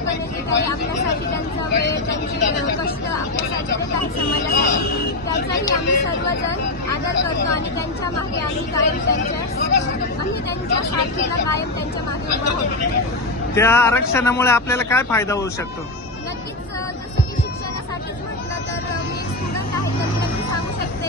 प्रामाणिकपणे काही आपल्यासाठी त्यांचा वेळ त्यांचे अ, कष्ट आपल्यासाठी जे काही समाजासाठी त्याचाही आम्ही सर्वजण आदर करतो आणि त्यांच्या मागे आम्ही कायम त्यांच्या आम्ही त्यांच्या साथीला कायम त्यांच्या मागे उभा आहोत त्या आरक्षणामुळे आपल्याला काय फायदा होऊ शकतो? नक्कीच जसं की शिक्षणासाठीच म्हटलं तर मी एक स्टुडंट आहे तर मी नक्की सांगू शकते.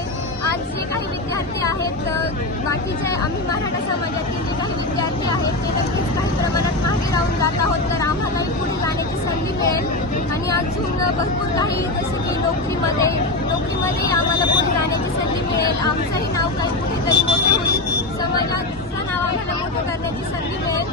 आज जे काही विद्यार्थी आहेत अ, बाकीचे आम्ही मराठा समाजातील जे काही विद्यार्थी आहेत ते नक्कीच काही प्रमाणात मागे राहून जात आहोत तर आम्हालाही पुढे जाण्याची संधी मिळेल आणि अजून भरपूर काही जसं की नोकरीमध्ये. नोकरीमध्ये आम्हाला पुढे जाण्याची संधी मिळेल. आमचंही नाव काही कुठेतरी मोठं होईल. समाजाचं नाव आम्हाला मोठं करण्याची संधी मिळेल.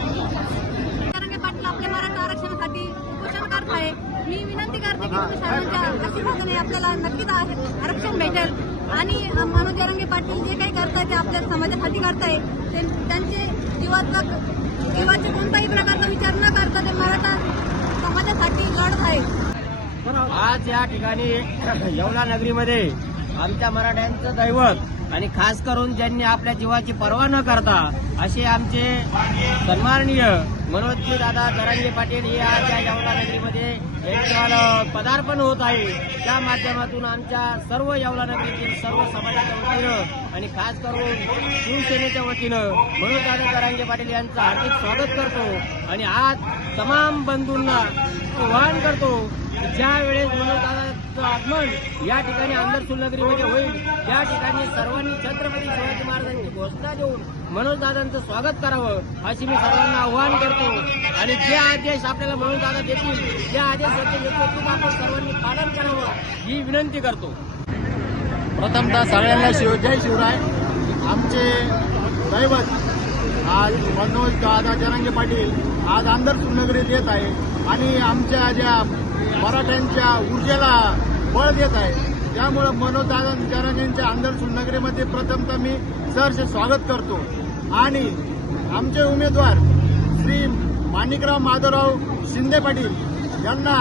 तरंगे पाटील आपल्या मराठा आरक्षणासाठी उपोषण करत आहे मी विनंती करते की तुम्ही सर्वांच्या आशीर्वादाने आपल्याला नक्कीच आरक्षण भेटेल. आणि मनोज जरंगे पाटील जे काही करताय ते आपल्या समाजासाठी करताय. ते त्यांचे जीवाचा जीवाचे कोणताही प्रकारचा विचार न करता ते मराठा समाजासाठी लढत आहे आज या ठिकाणी येवला नगरीमध्ये आमच्या मराठ्यांचं दैवत आणि खास करून ज्यांनी आपल्या जीवाची पर्वा न करता असे आमचे सन्माननीय मनोजजी दादा जरांगे पाटील हे आज या येवला नगरीमध्ये एक पदार्पण होत आहे. त्या माध्यमातून आमच्या सर्व येवला नगरीतील सर्व समाजाच्या वतीनं आणि खास करून शिवसेनेच्या वतीनं मनोज दादा जरांगे पाटील यांचं हार्दिक स्वागत करतो. आणि आज तमाम बंधूंना आवाहन करतो ज्या वेळेस मनोजदादाचं आगमन या ठिकाणी आमदार नगरीमध्ये होईल त्या ठिकाणी सर्वांनी छत्रपती शिवाजी महाराजांची घोषणा देऊन मनोजदादांचं स्वागत करावं अशी मी सर्वांना आवाहन करतो. आणि जे आदेश आपल्याला मनोजदादा देतील त्या आदेशाचे नेतृत्व आपण सर्वांनी पालन करावं ही विनंती करतो. प्रथमतः सगळ्यांना शिव जय शिवराय. आमचे दैवत आज मनोज दादा जरांगे पाटील आज आंदर सुनगरीत येत आहे आणि आमच्या ज्या मराठ्यांच्या ऊर्जेला बळ देत आहे. त्यामुळे मनोज दादा जरांगेंच्या आंदर नगरीमध्ये प्रथमतः मी सरचे स्वागत करतो. आणि आमचे उमेदवार श्री माणिकराव माधवराव शिंदे पाटील यांना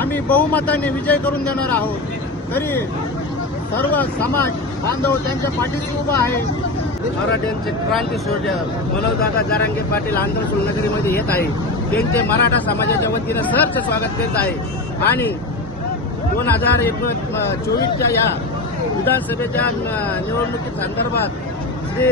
आम्ही बहुमताने विजय करून देणार आहोत. तरी सर्व समाज बांधव त्यांच्या पाठीशी उभा आहे. मराठ्यांचे क्रांती सूर्य मनोजदादा जारांगे पाटील आंध्रसूल नगरीमध्ये येत आहे. त्यांचे मराठा समाजाच्या वतीनं सहर्ष स्वागत करीत आहे. आणि दोन हजार चोवीसच्या या विधानसभेच्या निवडणुकी संदर्भात श्री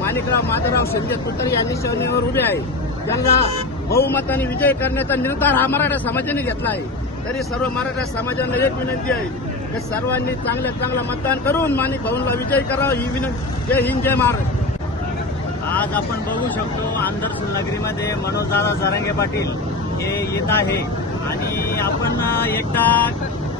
माणिकराव माधवराव शिंदे तुतर यांनी शिवनेवर उभे आहे. त्यांना बहुमताने विजय करण्याचा निर्धार हा मराठा समाजाने घेतला आहे. तरी सर्व मराठा समाजाला एक विनंती आहे. हे सर्वांनी चांगल्या चांगलं मतदान करून माणिक भाऊंना विजय करावा ही विनंती. जय हिंद जय महाराष्ट्र. आज आपण बघू शकतो आंदर नगरीमध्ये मनोजदादा जारंगे पाटील हे येत आहे. आणि आपण एकदा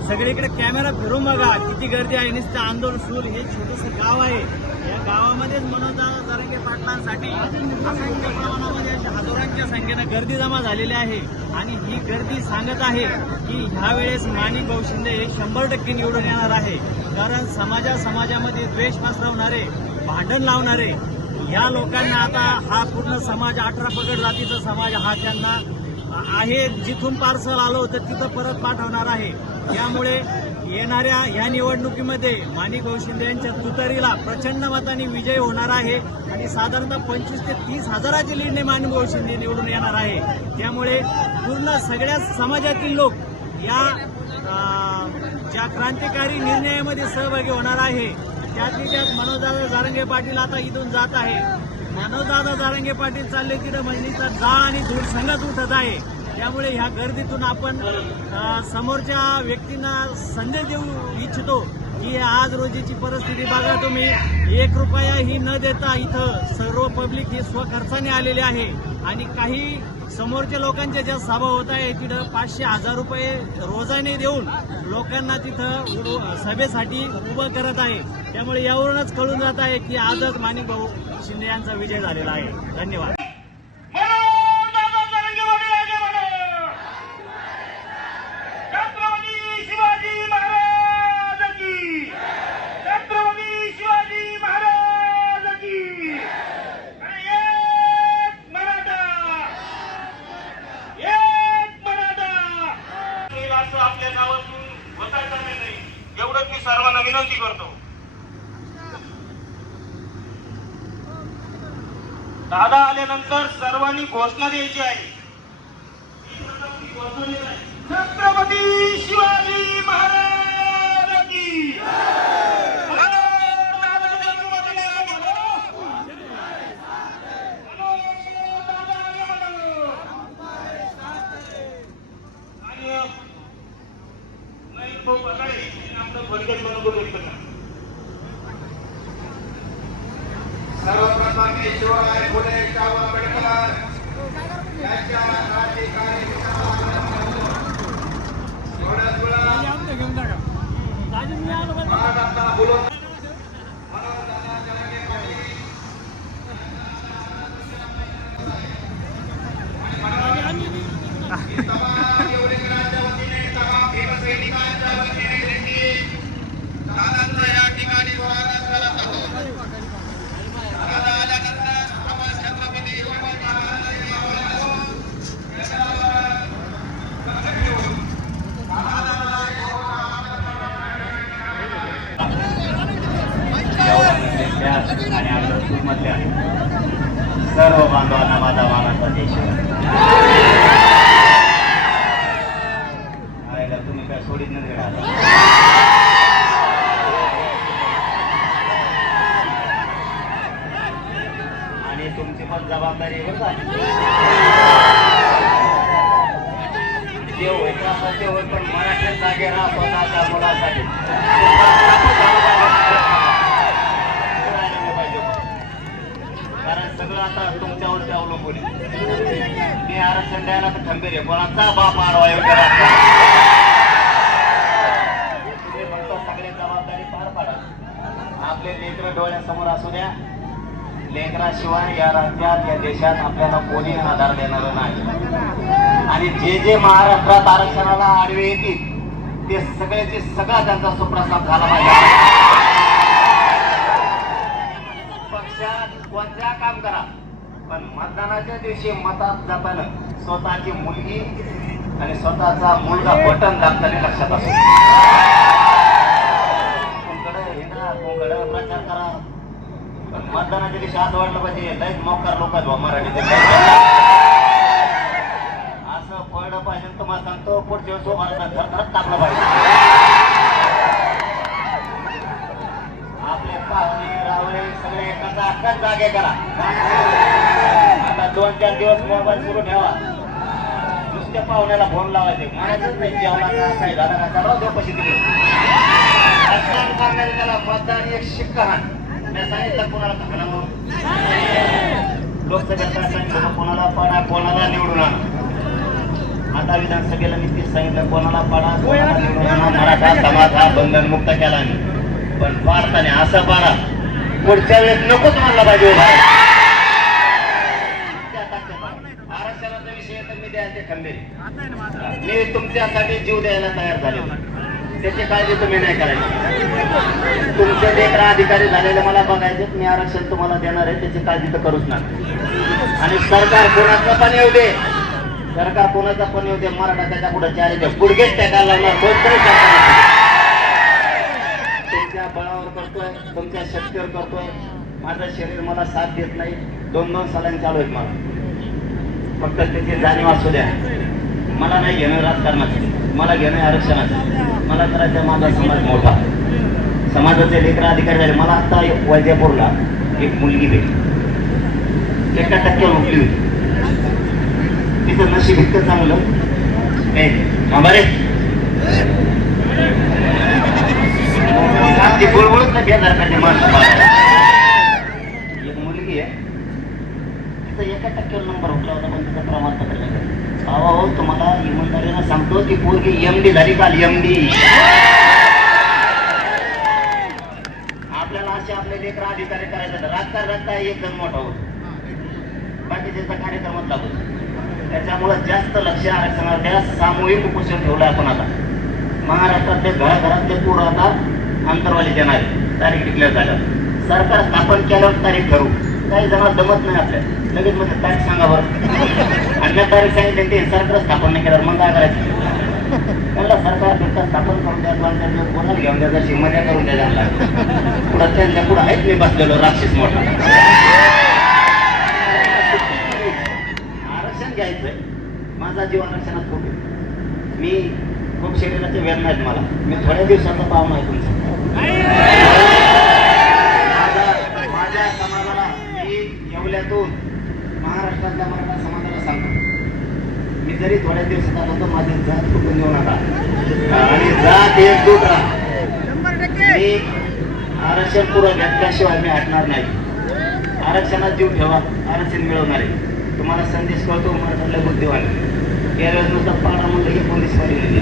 सगळीकडे कॅमेरा फिरून बघा किती गर्दी आहे नुसतं आंदोलन सूर हे छोटंसं गाव आहे. या गावामध्येच मनोजदादा जारंगे पाटलांसाठी असंख्य प्रमाणामध्ये हजारो मोठ्या संख्येनं गर्दी जमा झालेली आहे. आणि ही गर्दी सांगत आहे की ह्यावेळेस माणिक भाऊ शिंदे हे शंभर टक्के निवडून येणार आहे. कारण समाजा समाजामध्ये द्वेष पसरवणारे भांडण लावणारे या लोकांना आता हा पूर्ण समाज अठरा पगड जातीचा समाज हा त्यांना आहे. जिथून पार्सल आलं होतं तिथं परत पाठवणार आहे. त्यामुळे येणाऱ्या या निवडणुकीमध्ये माणिकभाऊ शिंदे यांच्या तुतारीला प्रचंड मताने विजय होणार आहे. आणि साधारणतः पंचवीस ते तीस हजाराची लीडने माणिकभाऊ शिंदे निवडून येणार आहे. त्यामुळे पूर्ण सगळ्या समाजातील लोक या ज्या क्रांतिकारी निर्णयामध्ये सहभागी होणार आहे त्यातली त्यात मनोजदादा जारंगे पाटील आता इथून जात आहे. मनोजदादा जारंगे पाटील चालले तिथं मंडळीचा जा आणि धूर संघात उठत आहे. त्यामुळे ह्या गर्दीतून आपण समोरच्या व्यक्तींना संदेश देऊ इच्छितो की आज रोजीची परिस्थिती बघा तुम्ही. एक रुपयाही न देता इथं सर्व पब्लिक ही स्वखर्चाने आलेले आहे. आणि काही समोरच्या लोकांच्या ज्या सभा होत आहे तिथं पाचशे हजार रुपये रोजाने देऊन लोकांना तिथं सभेसाठी उभं करत आहे. त्यामुळे यावरूनच कळून जात आहे की आजच माणिक भाऊ शिंदे यांचा विजय झालेला आहे. धन्यवाद. तुमची पण जबाबदारी आहे बरं का? जे ते होईल पण मराठ्यात जागे राहा स्वतःच्या मुलासाठी. कारण सगळं आता तुमच्यावरती अवलंबून आहे. मी आरक्षण द्यायला तर खंबीर आहे. कोणाचा बाप आडवा योग्य रस्ता. सगळी जबाबदारी पार पाडा. आपले लेकर डोळ्यासमोर असू द्या. लेखनाशिवाय या राज्यात या देशात आपल्याला कोणी आधार देणार नाही. आणि जे जे महाराष्ट्रात आरक्षणाला आडवे येतील ते सगळ्याचे सगळा त्यांचा सुप्रसाद झाला पाहिजे. पक्षात कोणत्या काम करा पण मतदानाच्या दिवशी मतात जाताना स्वतःची मुलगी आणि स्वतःचा मुलगा बटन दाबताना लक्षात असो. कोणकडे हिंडा कोणकडे प्रचार करा. पण मतदानाच्या दिवशी आज वाढलं पाहिजे लयच मोकार लोक आहेत बा असं पडलं पाहिजे तुम्हाला सांगतो पुढच्या वेळेस उभा राहता थरथरत टाकलं पाहिजे. आपले पाहुणे रावळे सगळे एखादा अक्काच जागे करा. आता दोन चार दिवस मोबाईल सुरू ठेवा. नुसत्या पाहुण्याला फोन लावायचे. म्हणायचंच नाही जेवला काय झालं का चला झोपशी पैसे मतदान करणारे त्याला मतदान एक शिक्का मी सांगितलं कोणाला खाना म्हणून सांगितलं कोणाला पाडा कोणाला निवडून आणा. आता विधानसभेला मी तेच सांगितलं कोणाला पाडा कोणाला निवडून आणा. मराठा समाज हा बंधनमुक्त केला पण पाडताने असं पाडा पुढच्या वेळेस नकोच म्हणला पाहिजे. आरक्षणाचा विषय तर मी द्यायचे खंबीर. मी तुमच्यासाठी जीव द्यायला तयार झाले त्याची काळजी तुम्ही नाही करायची. तुमचे लेकरा अधिकारी झालेले मला बघायचे मी आरक्षण तुम्हाला देणार आहे त्याची काळजी तर करूच नका. आणि सरकार कोणाचं पण येऊ दे. सरकार कोणाचं पण येऊ दे मराठा त्याच्या पुढे चार येते गुडघेच त्याला लागणार कोणतरी तुमच्या बळावर करतोय तुमच्या शक्तीवर करतोय. माझं शरीर मला साथ देत नाही. दोन दोन सालांनी चालू आहेत मला. फक्त त्याची जाणीव असू द्या. मला नाही घेणं राजकारणाचं. मला घेणं आरक्षणाचं. मला करायचं माझा समाज मोठा समाजाचे लेकर अधिकारी झाले. मला आता वैजापूरला एक मुलगी भेटली. एका टक्क्यावर उठली होती. तिचं नशीब इतकं चांगलं. ए थांबा ती बुळबुळच नाही बेजार ते माणसं एक मुलगी आहे तिचा एका टक्क्यावर नंबर उठला होता पण त्याचं प्रमाणपत्र नाही हो तुम्हाला इमानदारीनं सांगतो ती पोरगी एम डी झाली काल एम डी आपल्याला असे आपले लेकर अधिकारी करायचं तर राजता एक जण मोठा होतो. त्याचा कार्यक्रमात लागतो त्याच्यामुळे जास्त लक्ष आरक्षणावर द्या सामूहिक उपोषण ठेवलं आपण आता. महाराष्ट्रातले घराघरातले पूर आता अंतरवाली देणार तारीख डिक्लेअर झाल्या सरकार स्थापन केल्यावर तारीख ठरवू. काही जमा जमत नाही आपल्या. लगेच म्हणतात तारीख सांगा बरं. आणि तारीख सांगितली ते सरकार स्थापन नाही केल्यावर मग काय करायचं? त्यांना सरकार त्यांचा स्थापन करून द्या कोणाला घेऊन द्या जशी मजा करून द्या त्यांना. पुढं त्यांच्या पुढं आहेत मी बसलेलो राक्षस मोठा. आरक्षण घ्यायचंय. माझा जीव आरक्षणात खूप मी खूप शरीराचे वेदना आहेत मला. मी थोड्या दिवसाचा पाहुणा आहे तुमचा. साठी जरी थोड्या माझी जात चुकून देऊ नका आणि जात एकजूट राहा मी आरक्षण पूर्ण घेतल्याशिवाय मी हटणार नाही. आरक्षणात जीव ठेवा आरक्षण मिळवणार आहे तुम्हाला संदेश कळतो मराठ्यातल्या बुद्धिवान यावेळेस नुसतं पाडा म्हणलं की पोलीस मारलेली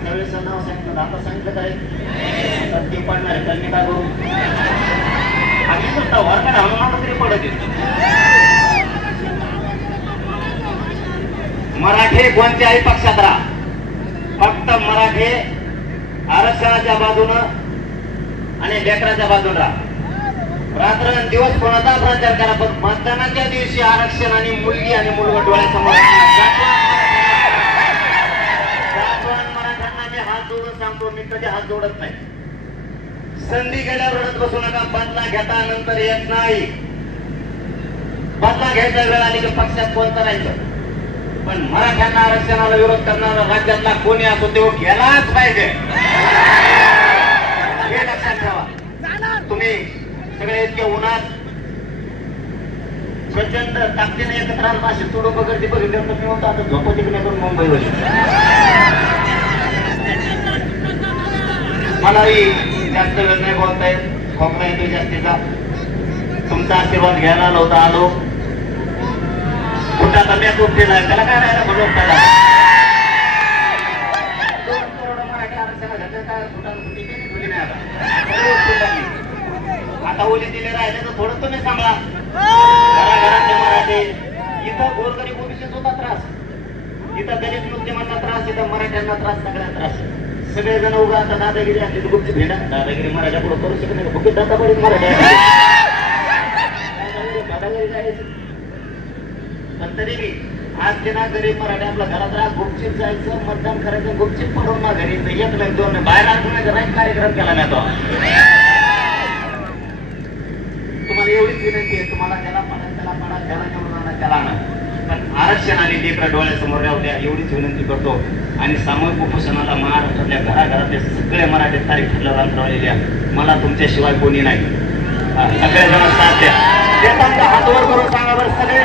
त्यावेळेस नाव सांगितलं आता सांगितलं काय आता ते पडणार आहे तर मी काय करू आम्ही नुसतं वरकडे हनुमान तरी पडत येतो मराठे कोणत्याही पक्षात राहा? फक्त मराठे आरक्षणाच्या बाजूनं आणि लेकराच्या बाजून राहा. रात्र दिवस कोणाचा प्रचार करा पण मतदानाच्या दिवशी आरक्षण आणि मुलगी आणि मुलगा डोळ्यासमोर मराठ्यांना. मी हात जोडून सांगतो मी कधी हात जोडत नाही. संधी गेल्यावर रडत बसू नका बदला घेता नंतर येत नाही. बदला घ्यायचा वेळ आली की पक्षात कोणता राहायचं पण मराठ्यांना आरक्षणाला विरोध करणारा राज्यातला कोणी असो तो गेलाच पाहिजे. हे लक्षात ठेवा. तुम्ही सगळे इतके उन्हात प्रचंड ताकदीने एकत्र राहून अशी तुडू बघत बघितलं तर मी होतो आता झोपती की नाही करून मुंबईवर मलाही जास्त वेळ नाही बोलता येत. खोकला येतो जास्तीचा. तुमचा आशीर्वाद घ्यायला आलो होता आलो. कुठला कम्या खूप केला त्याला काय राहिलं म्हणून त्याला आता ओली दिले राहिले तर थोडं तुम्ही सांगा घराघरातले मराठी इथं गोरगरीब ओबीसी होता त्रास इथं दलित मुस्लिमांना त्रास इथं मराठ्यांना त्रास सगळ्या त्रास सगळेजण उगा आता दादागिरी असली तर गुप्ती भेटा दादागिरी मराठ्या पुढे करू शकत नाही फक्त दादा पडेल मराठ्या दादागिरी जायचं पण तरी आज ते ना गरीब मराठी आपल्या घरात राहा गुपचीप जायचं मतदान करायचं गुपचीप पडून ना घरी. येत नाही दोन बाहेर आलो नाही कार्यक्रम केला नाही तो. तुम्हाला एवढीच विनंती आहे तुम्हाला त्याला पाडा त्याला पाडा त्याला निवडून आणा त्याला आणा. पण आरक्षण आणि लेकरं डोळ्यासमोर राहू द्या एवढीच विनंती करतो. आणि सामूहिक उपोषणाला महाराष्ट्रातल्या घराघरातले सगळे मराठी तारीख ठरल्यावर रावलेल्या मला तुमच्याशिवाय कोणी नाही. सगळे सगळेजण साथ द्या. देताना हात वर करून सांगा बरं सगळे